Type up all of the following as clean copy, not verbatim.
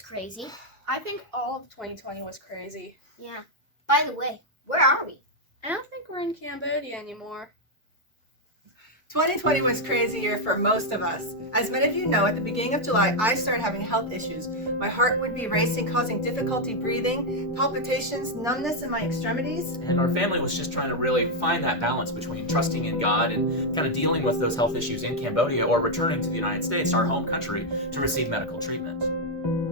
was crazy. I think all of 2020 was crazy. Yeah. By the way, where are we? I don't think we're in Cambodia anymore. 2020 was a crazy year for most of us. As many of you know, at the beginning of July, I started having health issues. My heart would be racing, causing difficulty breathing, palpitations, numbness in my extremities. And our family was just trying to really find that balance between trusting in God and kind of dealing with those health issues in Cambodia or returning to the United States, our home country, to receive medical treatment.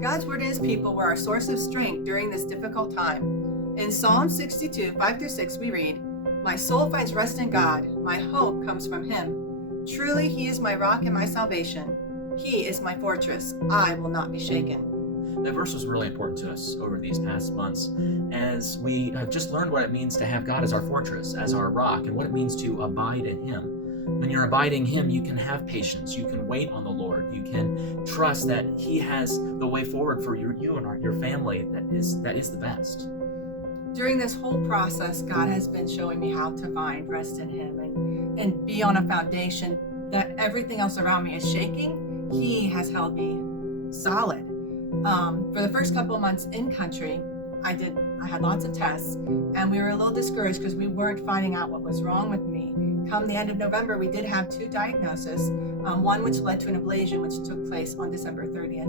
God's word and his people were our source of strength during this difficult time. In Psalm 62, 5-6, we read, "My soul finds rest in God. My hope comes from him. Truly, he is my rock and my salvation. He is my fortress. I will not be shaken." That verse was really important to us over these past months as we have just learned what it means to have God as our fortress, as our rock, and what it means to abide in him. When you're abiding him, you can have patience. You can wait on the Lord. You can trust that he has the way forward for you and your family that is the best. During this whole process, God has been showing me how to find rest in him and be on a foundation that everything else around me is shaking. He has held me solid. For the first couple of months in country, I had lots of tests, and we were a little discouraged because we weren't finding out what was wrong with me. Come the end of November, we did have 2 diagnoses, one which led to an ablation, which took place on December 30th.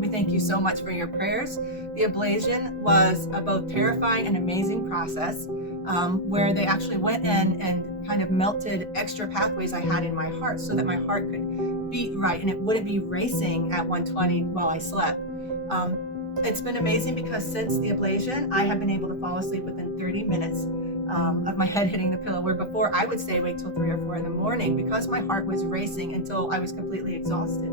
We thank you so much for your prayers. The ablation was a both terrifying and amazing process, where they actually went in and kind of melted extra pathways I had in my heart so that my heart could beat right and it wouldn't be racing at 120 while I slept. It's been amazing because since the ablation, I have been able to fall asleep within 30 minutes of my head hitting the pillow, where before I would stay awake till 3 or 4 in the morning because my heart was racing until I was completely exhausted.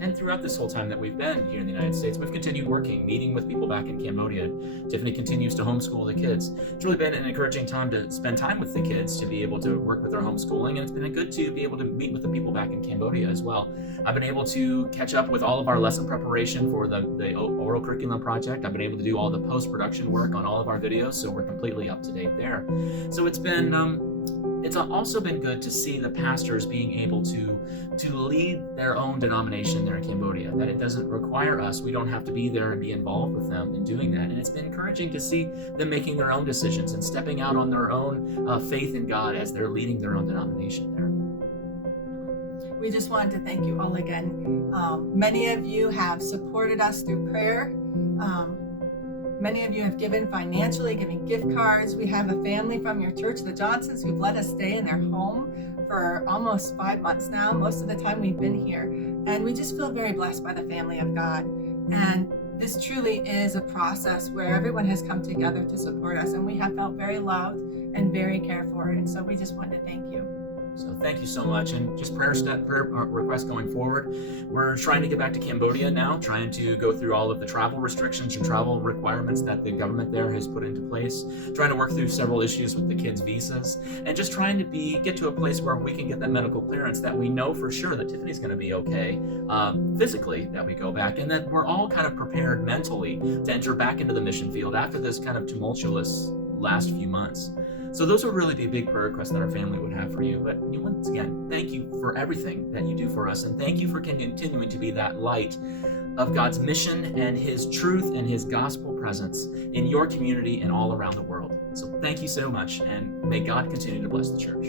And throughout this whole time that we've been here in the United States, we've continued working, meeting with people back in Cambodia. Tiffany continues to homeschool the kids. It's really been an encouraging time to spend time with the kids, to be able to work with their homeschooling, and it's been good to be able to meet with the people back in Cambodia as well. I've been able to catch up with all of our lesson preparation for the oral curriculum project. I've been able to do all the post-production work on all of our videos, so we're completely up to date there. So it's also been good to see the pastors being able to lead their own denomination there in Cambodia, that it doesn't require us. We don't have to be there and be involved with them in doing that. And it's been encouraging to see them making their own decisions and stepping out on their own faith in God as they're leading their own denomination there. We just wanted to thank you all again. Many of you have supported us through prayer. Many of you have given financially, giving gift cards. We have a family from your church, the Johnsons, who've let us stay in their home for almost 5 months now. Most of the time we've been here. And we just feel very blessed by the family of God. And this truly is a process where everyone has come together to support us. And we have felt very loved and very cared for. And so we just wanted to thank you. So thank you so much. And just prayer requests going forward. We're trying to get back to Cambodia now, trying to go through all of the travel restrictions and travel requirements that the government there has put into place, trying to work through several issues with the kids' visas, and just trying to get to a place where we can get that medical clearance that we know for sure that Tiffany's going to be okay physically, that we go back, and that we're all kind of prepared mentally to enter back into the mission field after this kind of tumultuous last few months. So those would really be big prayer requests that our family would have for you. But once again, thank you for everything that you do for us. And thank you for continuing to be that light of God's mission and his truth and his gospel presence in your community and all around the world. So thank you so much. And may God continue to bless the church.